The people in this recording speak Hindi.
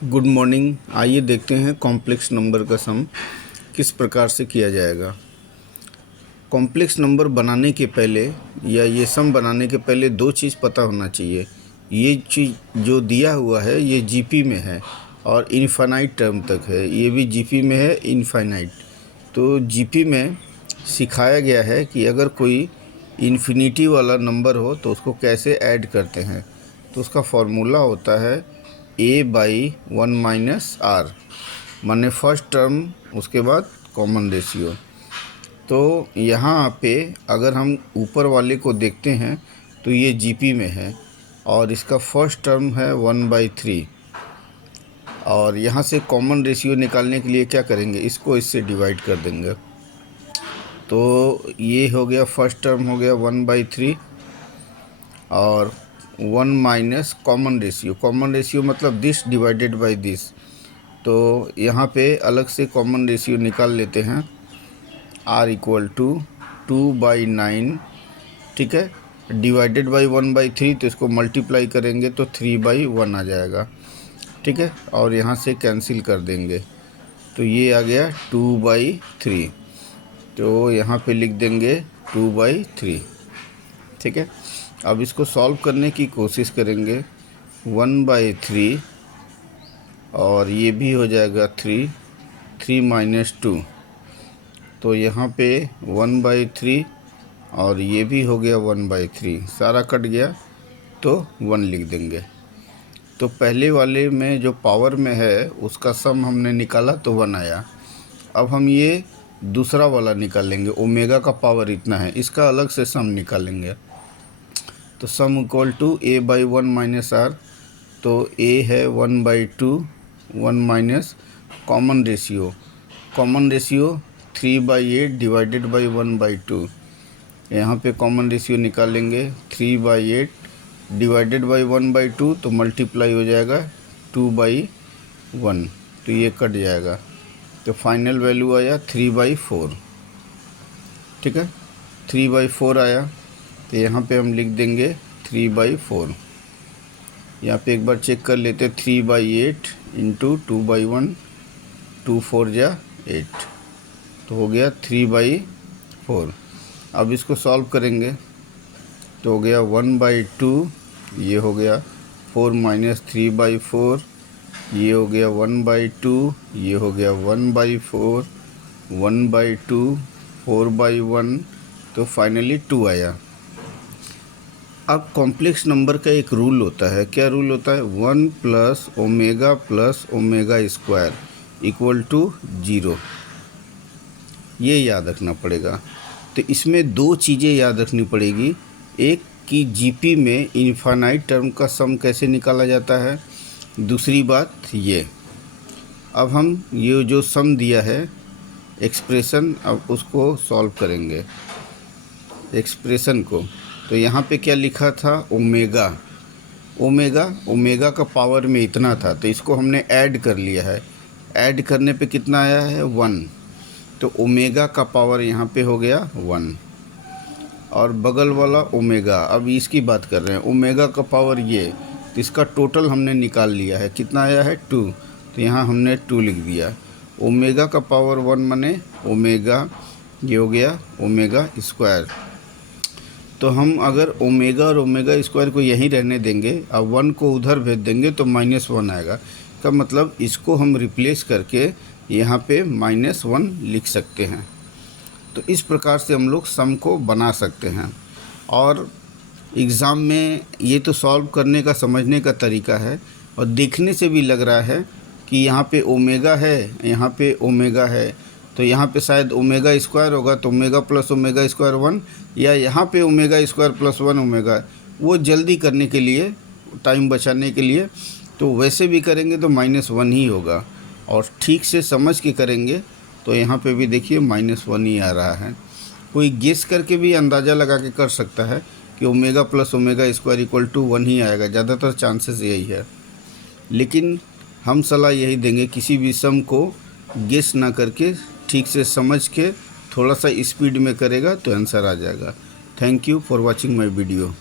Good morning. आइए देखते हैं कॉम्प्लेक्स नंबर का सम किस प्रकार से किया जाएगा। कॉम्प्लेक्स नंबर बनाने के पहले या ये सम बनाने के पहले दो चीज़ पता होना चाहिए। ये चीज़ जो दिया हुआ है ये जीपी में है और इनफाइनाइट टर्म तक है, ये भी जीपी में है इनफाइनाइट। तो जीपी में सिखाया गया है कि अगर कोई इन्फिनिटी वाला नंबर हो तो उसको कैसे ऐड करते हैं। तो उसका फॉर्मूला होता है a/1 - r, माने फर्स्ट टर्म उसके बाद कॉमन रेशियो। तो यहाँ पे अगर हम ऊपर वाले को देखते हैं तो ये जीपी में है और इसका फर्स्ट टर्म है 1/3। और यहाँ से कॉमन रेशियो निकालने के लिए क्या करेंगे, इसको इससे डिवाइड कर देंगे। तो ये हो गया फर्स्ट टर्म हो गया 1/3 और 1 माइनस कॉमन रेशियो मतलब दिस डिवाइडेड बाय दिस। तो यहाँ पे अलग से कॉमन रेशियो निकाल लेते हैं। r = 2/9, ठीक है, डिवाइडेड बाय 1/3, तो इसको मल्टीप्लाई करेंगे तो 3/1 आ जाएगा, ठीक है। और यहाँ से कैंसिल कर देंगे तो ये आ गया 2/3। तो यहाँ पे लिख देंगे 2/3, ठीक है। अब इसको सॉल्व करने की कोशिश करेंगे। 1/3 और ये भी हो जाएगा 3 - 2, तो यहाँ पे 1/3 और ये भी हो गया 1/3, सारा कट गया तो 1 लिख देंगे। तो पहले वाले में जो पावर में है उसका सम हमने निकाला तो 1 आया। अब हम ये दूसरा वाला निकालेंगे, ओमेगा का पावर इतना है, इसका अलग से सम निकालेंगे। तो सम = a/1 - r, तो a है 1/2, 1 minus common ratio 3/8 divided by 1/2। यहाँ पे कॉमन रेशियो निकालेंगे 3/8 डिवाइडेड बाई 1/2, तो मल्टीप्लाई हो जाएगा 2/1, तो ये कट जाएगा। तो फाइनल वैल्यू आया 3/4, ठीक है, 3/4 आया। तो यहाँ पे हम लिख देंगे 3/4। यहाँ पे एक बार चेक कर लेते, 3/8 इंटू 2/1, 2 × 4 = 8, तो हो गया 3/4। अब इसको सॉल्व करेंगे तो हो गया 1/2, ये हो गया 4 - 3/4, ये हो गया 1/2, ये हो गया 1/4, 1/2, 4/1, तो फाइनली 2 आया। अब कॉम्प्लेक्स नंबर का एक रूल होता है, क्या रूल होता है, 1 + ओमेगा + ओमेगा² = 0, ये याद रखना पड़ेगा। तो इसमें दो चीज़ें याद रखनी पड़ेगी। एक कि जीपी में इनफाइनाइट टर्म का सम कैसे निकाला जाता है, दूसरी बात ये। अब हम ये जो सम दिया है एक्सप्रेशन, अब उसको सॉल्व करेंगे एक्सप्रेशन को। तो यहाँ पे क्या लिखा था, ओमेगा का पावर में इतना था, तो इसको हमने ऐड कर लिया है। ऐड करने पे कितना आया है, 1, तो ओमेगा का पावर यहाँ पे हो गया 1। और बगल वाला ओमेगा, अब इसकी बात कर रहे हैं, ओमेगा का पावर ये, तो इसका टोटल हमने निकाल लिया है, कितना आया है 2, तो यहाँ हमने 2 लिख दिया। ओमेगा का पावर 1 माने ओमेगा, ये हो गया ओमेगा²। तो हम अगर ओमेगा और ओमेगा² को यहीं रहने देंगे, अब 1 को उधर भेज देंगे तो -1 आएगा। का मतलब इसको हम रिप्लेस करके यहाँ पे -1 लिख सकते हैं। तो इस प्रकार से हम लोग सम को बना सकते हैं। और एग्ज़ाम में ये तो सॉल्व करने का, समझने का तरीका है, और देखने से भी लग रहा है कि यहाँ पे ओमेगा है, यहाँ पे ओमेगा है, तो यहाँ पे शायद ओमेगा² होगा, तो ओमेगा + ओमेगा² 1, या यहाँ पे ओमेगा² + 1 ओमेगा। वो जल्दी करने के लिए, टाइम बचाने के लिए, तो वैसे भी करेंगे तो -1 ही होगा। और ठीक से समझ के करेंगे तो यहाँ पे भी देखिए -1 ही आ रहा है। कोई गेस करके भी अंदाज़ा लगा के कर सकता है कि ओमेगा + ओमेगा² = 1 ही आएगा, ज़्यादातर चांसेस यही है। लेकिन हम सलाह यही देंगे, किसी भी सम को गेस ना करके ठीक से समझ के थोड़ा सा स्पीड में करेगा तो आंसर आ जाएगा। Thank you for watching my video.